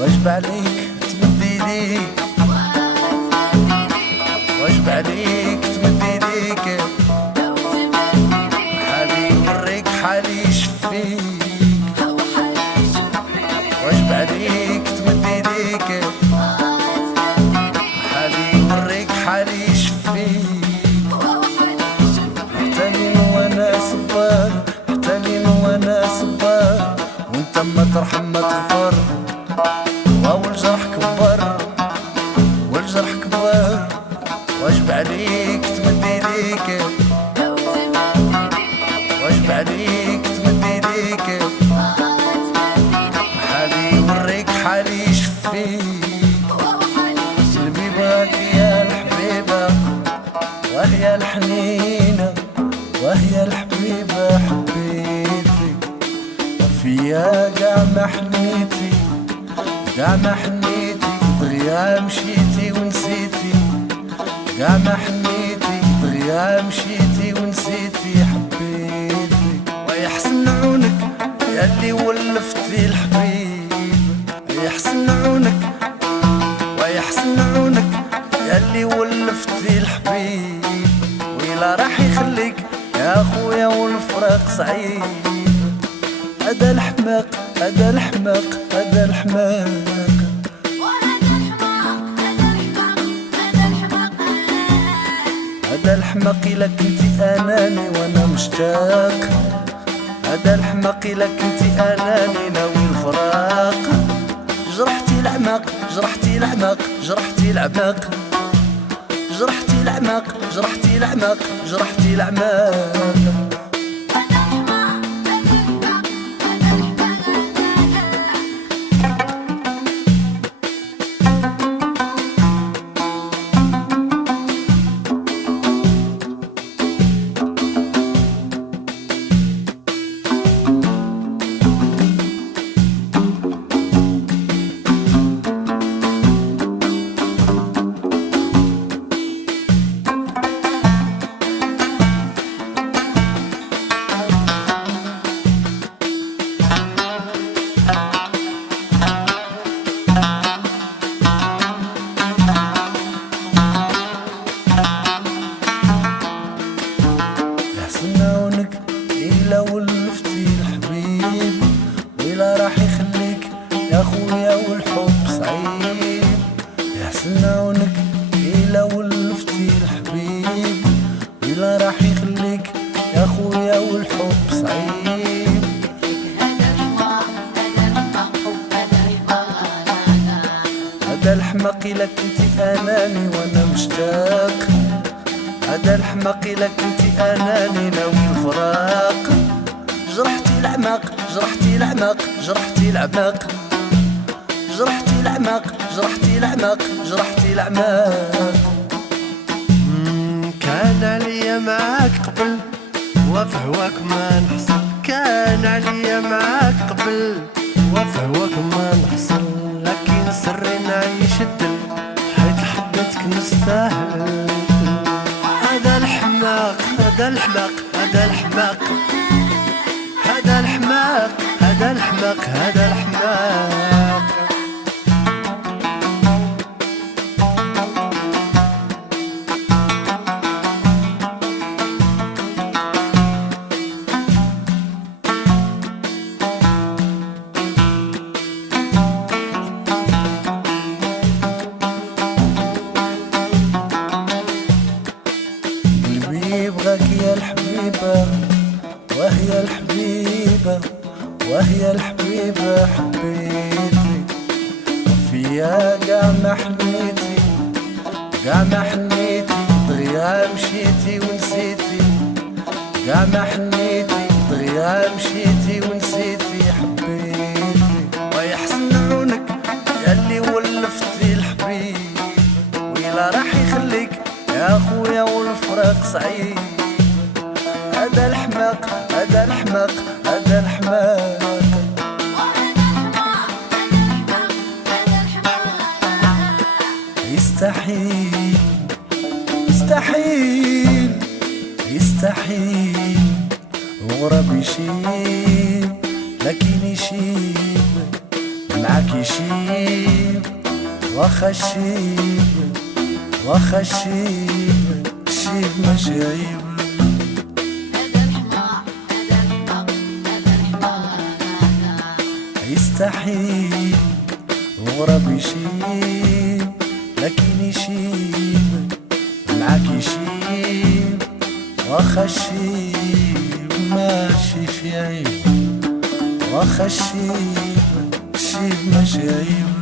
واجب عليك تمدي ليك، واجب عليك تمدي ليك، حالي يوريك حالي يشفيك، واجب عليك تمدي ليك، حالي يوريك حالي يشفيك. حتى لين وانا صبار، حتى لين وانا صبار، وانت ما ترحم ما تغفر، والجرح كبر والجرح كبر. واجب عليك تمدي ليك، واجب عليك تمدي ليك، حالي يوريك حالي يشفيك. قلبي باك يا الحبيبة وهي الحنينة، وهي الحبيبة حبيتي وفيا قاع ما حنيتي، قاع ما حنيتي دغيا مشيتي ونسيتي، قاع ما حنيتي دغيا مشيتي ونسيتي حبيتي. ويحسن عونك ياللي ولفتي الحبيب، يحسن عونك ويحسن عونك ياللي ولفتي الحبيب، ويلا راح يخليك يا خويا والفراق صعيب. هذا الحماق هذا الحماق هذا الحماق، هذا الحماق إلا كنتي أناني وأنا مشتاق، هذا الحماق إلا كنتي أناني ناوي الفراق. جرحتي الأعماق جرحتي الأعماق جرحتي الأعماق، جرحتي الأعماق جرحتي الأعماق جرحتي الأعماق. عونك إلا ولفتي الحبيب، وإلا راح يخليك يا خويا والحب صعيب. يحسن عونك إلا ولفتي الحبيب، وإلا راح يخليك يا خويا والحب صعيب. هذا الحماق إلا كنتي أناني وأنا مشتاق، هذا الحماق إلا كنتي أناني ناوي الفراق. جرحتي الأعماق جرحتي الأعماق جرحتي الأعماق، جرحتي الأعماق جرحتي الأعماق جرحتي الأعماق. كان عليا معاك قبل وفهواك ما نحصل، كان عليا معاك قبل وفهواك ما نحصل، لكن سري نعيش الدل حيت حبيتك نستاهل. هذا الحماق هذا الحماق هذا الحماق هذا الحماق هذا الحماق هذا الحماق. يبغاك يا الحبيبة وهي الحبيبة، وهي الحبيبة حبيتي وفيا قاع ما حنيتي، قاع ما حنيتي دغيا مشيتي ونسيتي، قاع ما حنيتي دغيا مشيتي ونسيتي حبيتي. ويحسن عونك ياللي ولفتي الحبيب، ويلا راح يخليك يا خويا والفراق صعيب. هذا الحماق هذا الحماق هذا الحماق. يستحيل يستحيل يستحيل غراب يشيب، لكن يشيب مع معاك يشيب واخا الشيب واخا الشيب الشيب مش عيب يستحيل الغراب يشيب لكن يشيب معاك يشيب واخا الشيب ماشي في عيب واخا الشيب الشيب مش عيب